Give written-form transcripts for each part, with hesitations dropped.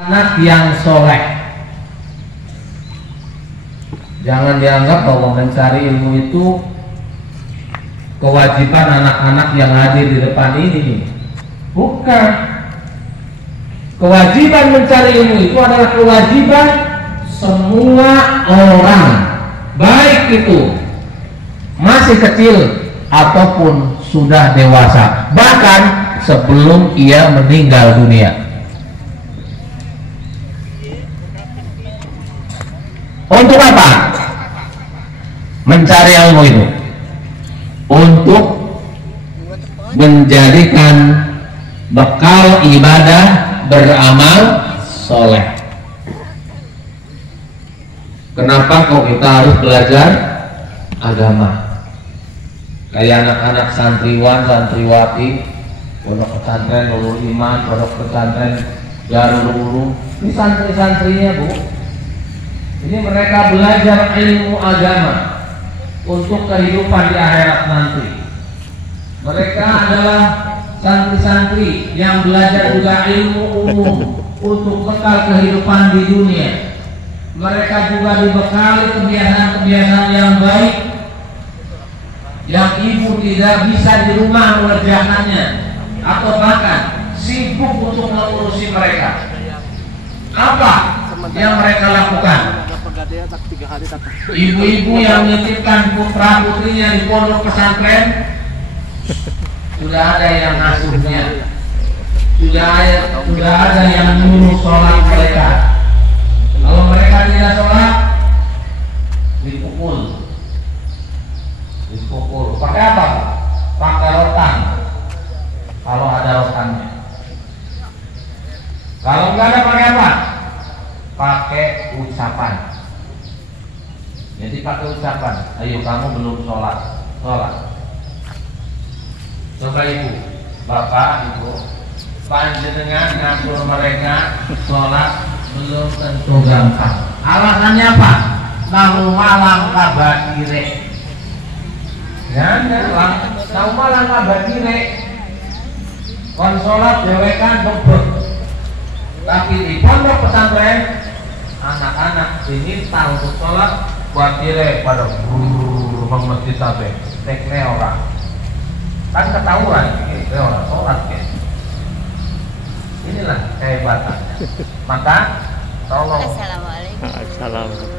Anak yang soleh. Jangan dianggap bahwa mencari ilmu itu kewajiban anak-anak yang hadir di depan ini. Bukan. Kewajiban mencari ilmu itu adalah kewajiban semua orang, baik itu masih kecil ataupun sudah dewasa, bahkan sebelum ia meninggal dunia. Untuk apa? Mencari ilmu itu untuk menjadikan bekal ibadah, beramal soleh. Kenapa kok kita harus belajar agama? Kayak anak-anak santriwan, santriwati, pondok pesantren Nurul Iman, pondok pesantren Darul Ulum, ini santri-santrinya, Bu. Ini mereka belajar ilmu agama untuk kehidupan di akhirat nanti. Mereka adalah santri-santri yang belajar juga ilmu umum untuk bekal kehidupan di dunia. Mereka juga dibekali kebiasaan-kebiasaan yang baik yang ibu tidak bisa di rumah mengerjakannya, atau bahkan sibuk untuk mengurusi mereka. Apa yang mereka lakukan? Ibu-ibu yang menitipkan putra putrinya di pondok pesantren, sudah ada yang ngasuhnya, sudah ada yang menyuruh sholat mereka. Kalau mereka tidak sholat, dipukul. Pakai apa? Pakai rotan, kalau ada rotannya. Kalau nggak ada, pakai apa? Pakai ucapan. Jadi pakai ucapan, ayo kamu belum sholat. Coba ibu, bapak, ibu, panjenengan ngatur mereka sholat belum tentu gampang. Alasannya apa? Nahu malang kabadire. Ya, nahu malang kabadire. Kon sholat dewekan bebek. Tapi di pondok pesantren, anak-anak diminta untuk sholat buat dire pada rumah masjid sampai tekne orang. Kan ketahuan, orang sholat kan. Inilah kehebatannya. Maka tolong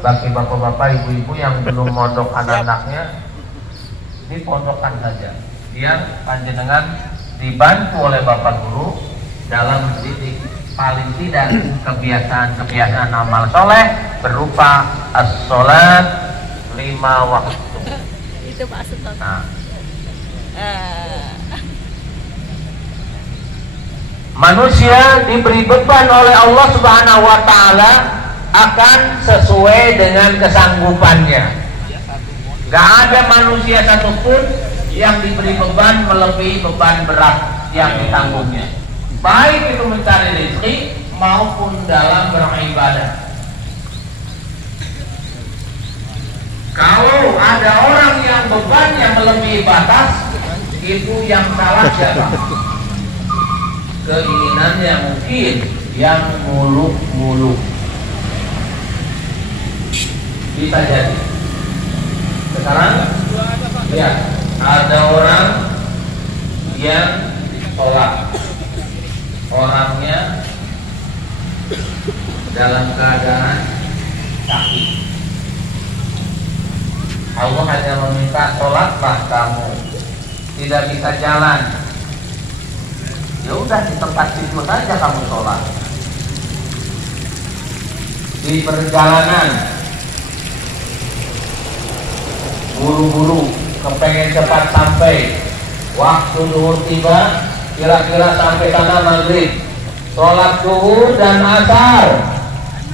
bagi bapak-bapak, ibu-ibu yang belum mondok anak-anaknya, dipondokkan saja. Biar panjenengan dibantu oleh bapak guru dalam mendidik paling tidak kebiasaan-kebiasaan amal soleh berupa as-sholat 5 waktu. Itu Pak Sutot. Nah. Manusia diberi beban oleh Allah Subhanahu wa Ta'ala akan sesuai dengan kesanggupannya. Gak ada manusia satupun yang diberi beban melebihi beban berat yang ditanggungnya, baik itu mencari rezeki maupun dalam beribadah. Kalau ada orang yang bebannya melebihi batas, itu yang salah siapa? Keinginannya mungkin yang muluk-muluk. Bisa jadi. Sekarang lihat, ada orang yang sholat, orangnya dalam keadaan sakit. Allah hanya meminta sholatlah kamu, tidak bisa jalan. Ya udah, di tempat situ saja kamu sholat. Di perjalanan, buru-buru, kepengen cepat sampai, waktu zuhur tiba, kira-kira sampai sana maghrib, sholat zuhur dan asar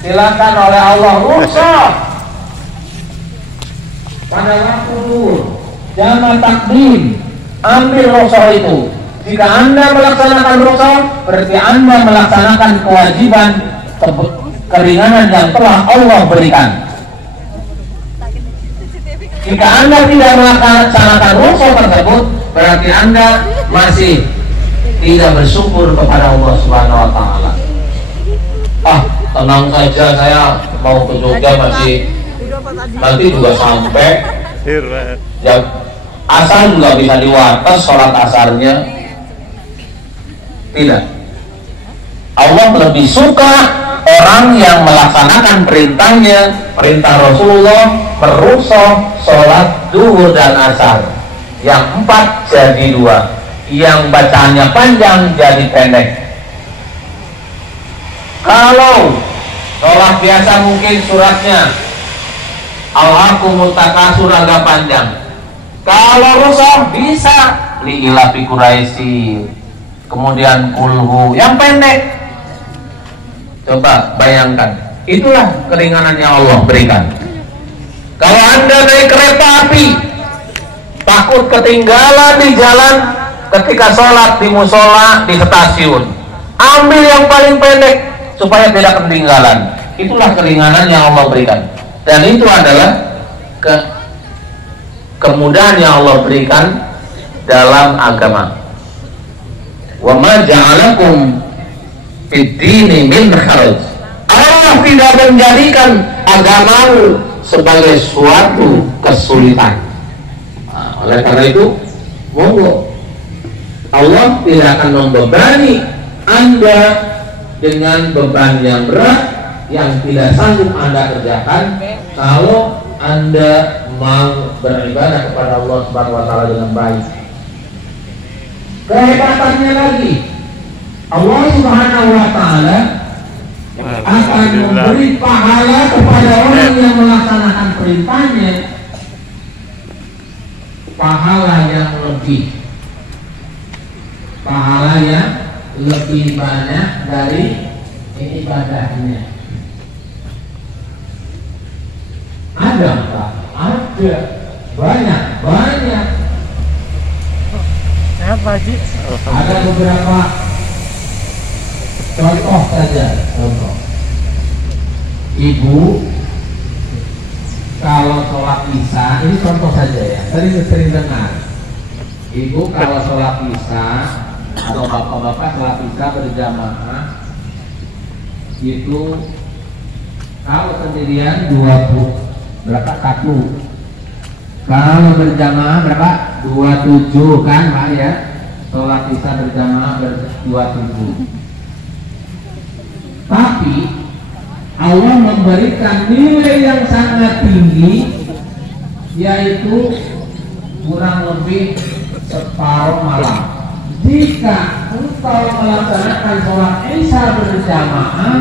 silakan oleh Allah rusak pada waktu zuhur. Jangan takdim, ambil rusak itu. Jika Anda melaksanakan rusak, berarti Anda melaksanakan kewajiban keringanan yang telah Allah berikan. Jika Anda tidak melaksanakan rusak tersebut, berarti Anda masih tidak bersyukur kepada Allah Subhanahu wa Ta'ala. ah tenang saja, saya mau ke Jogja masih nanti juga sampai. Ya, asar juga bisa diwartes sholat asarnya. Tidak. Allah lebih suka orang yang melaksanakan perintahnya, perintah Rasulullah, merusak sholat duhur dan asar. Yang 4 jadi 2, yang bacaannya panjang jadi pendek. Kalau sholat biasa mungkin suratnya Al-Hakumut Takasur agak panjang. Kalau rusak bisa li'ilafi Quraisy, kemudian kulhu yang pendek. Coba bayangkan, itulah keringanan yang Allah berikan. Kalau Anda naik kereta api, takut ketinggalan di jalan ketika sholat di musola, di stasiun, ambil yang paling pendek supaya tidak ketinggalan. Itulah keringanan yang Allah berikan. Dan itu adalah kemudahan yang Allah berikan dalam agama. Wa ma ja'alakum fid-dini min kharaj. Allah tidak menjadikan agamamu sebagai suatu kesulitan. Nah, oleh karena itu, monggo, Allah tidak akan membebani Anda dengan beban yang berat yang tidak sanggup Anda kerjakan kalau Anda mau beribadah kepada Allah Subhanahu wa taala dengan baik. Kehebatannya lagi, Allah Subhanahu wa taala akan memberi pahala kepada orang yang melaksanakan perintahnya, pahala yang lebih banyak dari ibadahnya. Ada Pak? Ada banyak. Apa sih? Ada beberapa contoh saja. Ibu kalau sholat isya, ini contoh saja ya, sering dengar. Ibu kalau sholat isya atau bapak-bapak sholat isya berjamaah itu kalau sendirian 20 berapa? 1. Kalau berjamaah berapa? 27 kan Pak ya? Sholat isya berjamaah 27. Tapi Allah memberikan nilai yang sangat tinggi, yaitu kurang lebih separuh malam. Jika engkau melaksanakan sholat isya berjamaah,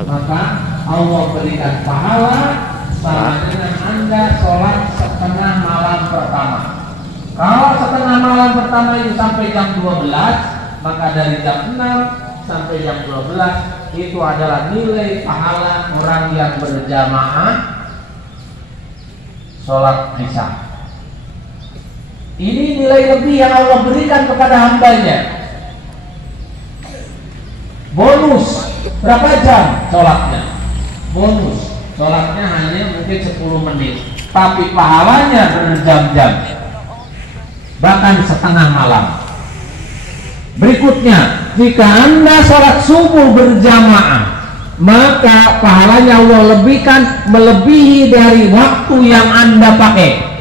maka Allah berikan pahala sama dengan Anda sholat setengah malam pertama. Kalau setengah malam pertama itu sampai jam 12, maka dari jam 6 sampai jam 12 itu adalah nilai pahala orang yang berjamaah sholat isya. Ini nilai lebih yang Allah berikan kepada hambanya. Bonus berapa jam sholatnya? Bonus sholatnya hanya mungkin 10 menit, tapi pahalanya berjam-jam, bahkan setengah malam. Berikutnya, jika Anda sholat subuh berjamaah, maka pahalanya Allah lebihkan melebihi dari waktu yang Anda pakai.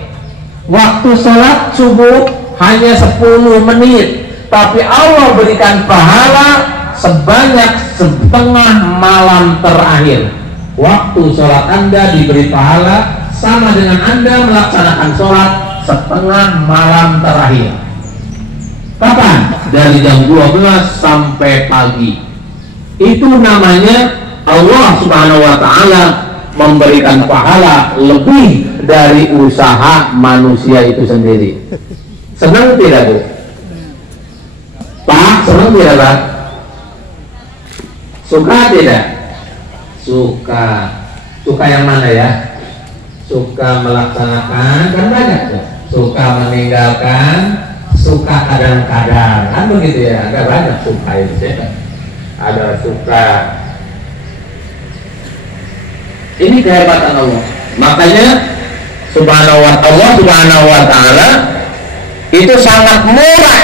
Waktu sholat subuh hanya 10 menit, tapi Allah berikan pahala sebanyak setengah malam terakhir. Waktu sholat Anda diberi pahala sama dengan Anda melaksanakan sholat setengah malam terakhir. Kapan? Dari jam 12 sampai pagi. Itu namanya Allah Subhanahu wa taala memberikan pahala lebih dari usaha manusia itu sendiri. Senang tidak Bu? Pak, senang tidak Pak? Suka tidak? Suka. Suka yang mana ya? Suka melaksanakan, kan banyak ya. Suka meninggalkan, suka kadang-kadang, kan begitu ya. Agak banyak suka itu ya. Ada suka. Ini kehebatan Allah. Makanya Allah Subhanahu wa taala itu sangat murah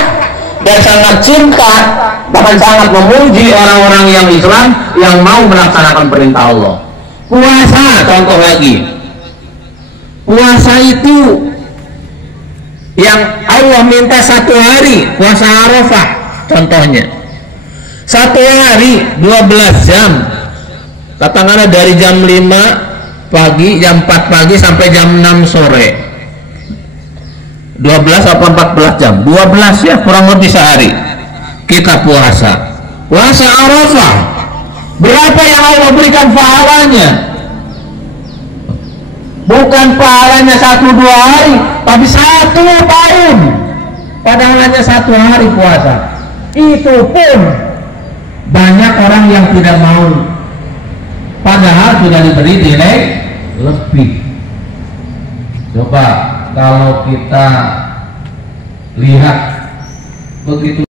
dan sangat cinta bahkan sangat memuji orang-orang yang Islam yang mau melaksanakan perintah Allah. Puasa, contoh lagi. Puasa itu yang Allah minta 1 hari, puasa Arafah contohnya. 1 hari 12 jam. Katakanlah dari jam 5 pagi, jam 4 pagi sampai jam 6 sore. 12 atau 14 jam? 12 ya, kurang lebih sehari. Kita puasa. Puasa Arafah. Berapa yang Allah berikan pahalanya? Bukan pahalanya 1-2 hari, tapi 1 tahun. Padahal hanya 1 hari puasa. Itu pun banyak orang yang tidak mau. Padahal sudah diberi nilai lebih. Coba kalau kita lihat begitu